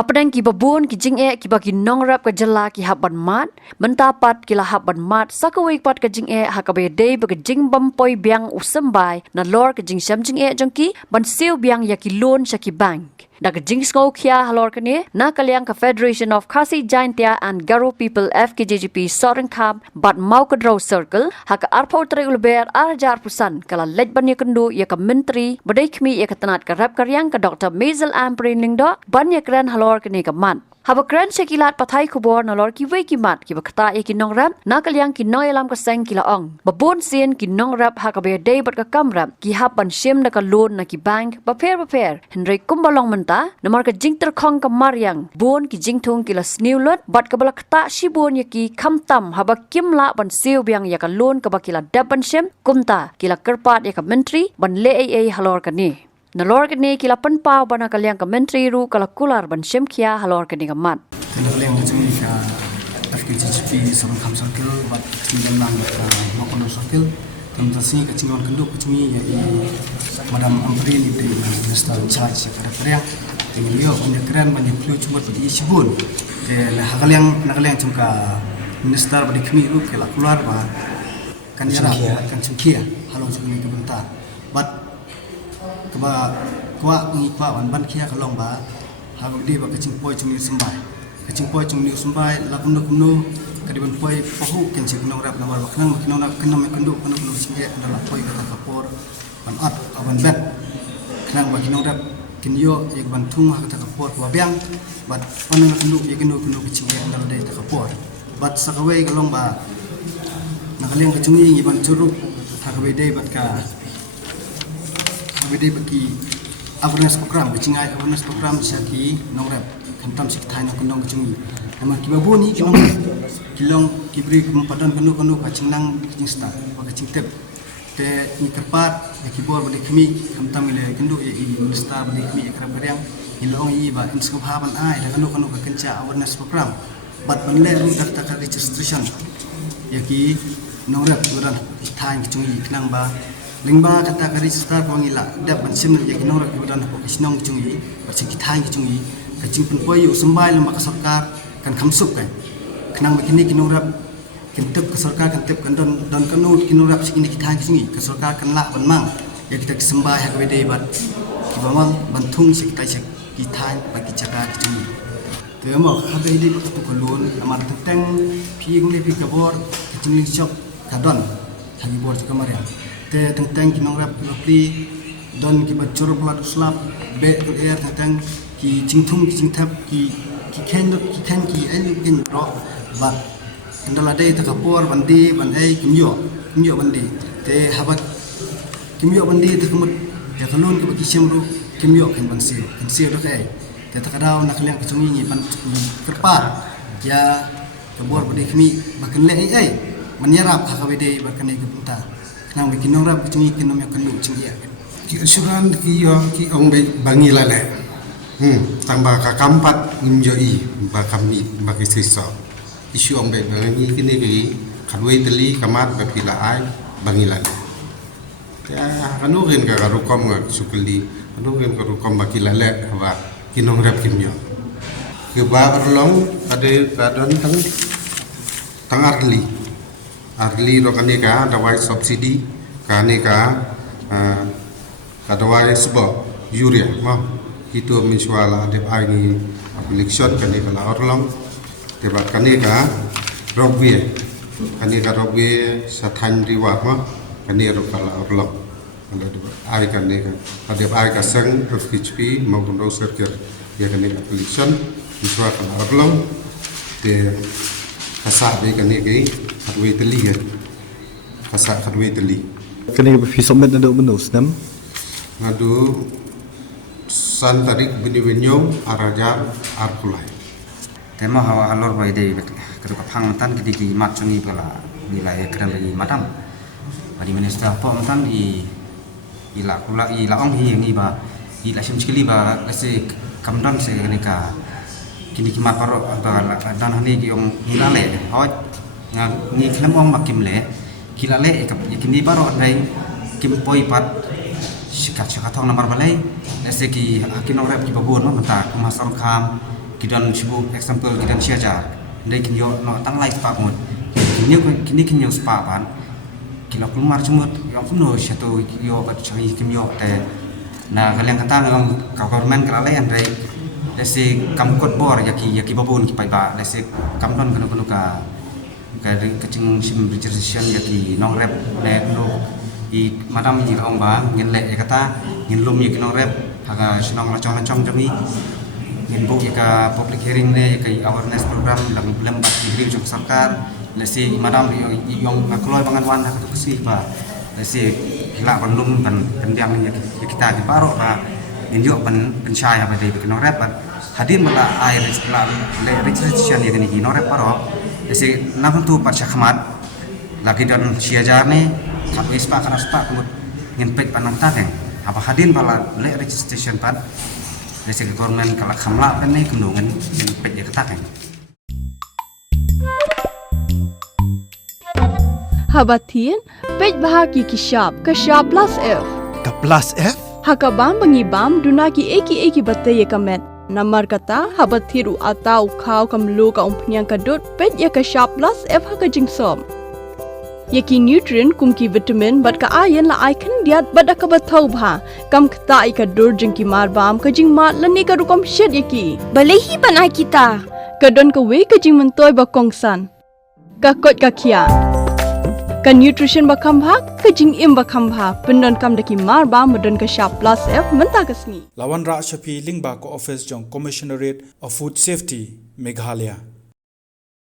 Hapadang ki babun ki jing ki bagi nong rap ka jela ki haban mat mentapat kila haban mat sakawik pat ka jing hakabe day ba jing bampoi biang usambai na lor ka jing sham jing jangki ban siu biang yaki loan shaki bank da ka jing sko kya halor kane na kalyang ka Federation of Khasi Jaintia and Garo People FKJGP Soren Kham bat mau ka draw circle haka arpau tre ulber arjar pusan kala lej ban yakundu ya ka menteri badai khmi ya ka tanat ka rap karyang ka Dr. Maisel Amprin do ban ya kran halor kane ka man haba kran shakilat pathai kubor na lor ki we ki mat ki bakta e ki nong rap na kalyang ki noy alam ka seng kila ong babon sien ki nong rap haka be day bat ka kam rap ki hapan shim na ka loan na ki bank ba per henry kumbalong menta namar ka jing ter khong ka maryang bon ki jing thung kila snewlot bat ka bala kta shibon ya ki khamtam haba kimla ban siu biang ya ka loan ka ba kila daban shim kumta kila kerpat ya ka menteri ban le ai halor ka ni Nalor kini kila penpau bana kaliang ke menteri ru kala kular ban syemkia halor kini kemat. Kaliang macam ni FKJGP sama kamsal kilo bat tinggal lang makono sakil tentasi kecingon kenduk kecumi ya Madam Amprin di Minister Charge pada kaliang tinggal yo banyak keren banyak clue cuma bagi isibun ke kaliang cuma Minister bagi kami ru kala kular ba kan yara kan cengkia halor cuma ni kebentar bat kuat ban kia kalong ba habang di ba kacing poi chung ni sembai la kumno kadiban poi pahu ken si kunong rap na war baknang kenam kendu singe adalah poi kata kapor ban at aban bet kenang ba kinong rap kinyo ik ban tung kata kapor wa biang bat panang kendu kacing adalah dai kata kapor bat sakawai kalong ba nakaliang kacungi ngiban curuk hakabai dai bat ka Bede bagi awareness program, kecingai awareness program siaki nongrap kentam sikthai nong kendong kecungi. Nama kibabu ni kilong kibri kempadan kanu kacingnang kecing start, kecing tep. Te ni kerpat kibor bade kemi kentam ile kendu i minister bade kemi kerap karyang ilong i ba inskop haban ai da kanu kenca awareness program. Bat banle ru daftar registration yaki nongrap duran thai kecungi kenang ba Lingba kata kari setar pangila dap bansim ya kinong rak ibadan ko kisnong chungi bacing kithai chungi kacing penpoi yu sembai lama ka sarkar kan khamsup kan kenang begini kinong rak kintep ka sarkar kintep kan don kanut kinong rak sikini kithai chungi ka sarkar kan la ban mang ya kita sembai hak bede bat kibamang bantung sik tai sik kithai bagi jaga chungi ke mo ha bede tu kolon amar teng pi ngule pi kabor kacing ling shop kadon hagi bor kamar ya te tentang kinong rap pli don ki bacor blood slap be to air tentang ki jingthum ki jingthap ki ken ki en ro ba kendala dei ta kapor bandi ban ai kimyo bandi te habat kimyo bandi te kumut ya kalon ki baki semru kimyo ken bansi do kai te ta kadau nak leng kecungi ni ban kerpat ya kabor bandi kimi bakan le ai menyerap hakawede bakan ai kepunta nang bikin orang kecungi kinom yang kenduk cenggia. Suran ki ong bangi lale. Tambah kakampat menjoi bakami bagi sisa. Isu ong bangi kini ki kadwai teli kamat bapila ai bangi lale. Ya kanurin ka karukom ngak sukeli. Kanurin karukom baki lale wa kinong rap kimyo. Keba erlong ade kadon tang Arli rokani ka dawai subsidi kani ka dawai sebab urea mah itu mensuala de ai election kani kala orlong debat kani ka robwe sathan riwa mah kani rokala orlong ada debat ai kani ka ada ai ka sang FHP maupun circular ya kani election mensuala kala orlong de kasak be kani ke kadwai teli kan kasak kadwai teli kani fisomnet nado menus nam ngadu san tarik beniwenyo arajar arkulai Tema hawa alor bai dei ketu kapang tan kidi mat chungi pala nilai keren lagi madam badi minister po tan ila ong hi ngi ba ila sim chili ba ase kamdan se ni ka kini kimat paro ba dan hani ki ong nilale hoj ngi khlem ong makim le kilale kini baro dai kim poi pat sikat thong namar balai ese ki akin rap ki babon ma mata kumasam kham Kidan sibu example kidan siaja. Ndai kinyo no tang life pa mod. Kini kinyo spa pan. Kilo keluar cemut yang kuno satu yo bat cari kimyo te. Na kalian kata ngam government keralayan dari lesi kam kot bor yaki babon ki paiba lesi kam don kanu ka kecing sim registration yaki nong rep le no I madam ni ong ba ngin le kata ngin lum yaki nong rep haga sinong lacong jami ngin bu yaka public hearing ne yaki awareness program lang lembat diberi jong sarkar lesi madam yong ngakloi bangan wan ka tusi ba lesi hila bandung ban pendiang yaki kita di paro ba ngin yo ban syai ba dei nong rep hadir mala air le registration yaki ni nong rep paro lesi nakuntu pasca khamat lagi dan siajar ne kap ispa kana spa kumut ngin pek panang takeng apa hadin pala le registration pat lesi government kala khamla pen ne kundungan ngin pek ya takeng Habatin pej bahagi kishap kashap plus F Ka plus F? hakabam bangibam dunaki eki batte ye kamet namar kata habathiru atau khau kamlu ka umpnyang kadut pej ya kashap plus F hakajing som yaki nutrient kumki vitamin bat ka ayan la icon diat bada ka bathau bha kam khta I ka dur jingki mar bam ka jing ma lani ka rukom shed yaki balehi banai kita kadon ka we ka jing mentoy ba kongsan ka kot ka khia ka nutrition ba khambha ka jing im ba khambha pendon kam daki mar ba modon ka sharp plus F menta kasni Lawan Ra Shafi Lingba ko office jong Commissionerate of Food Safety Meghalaya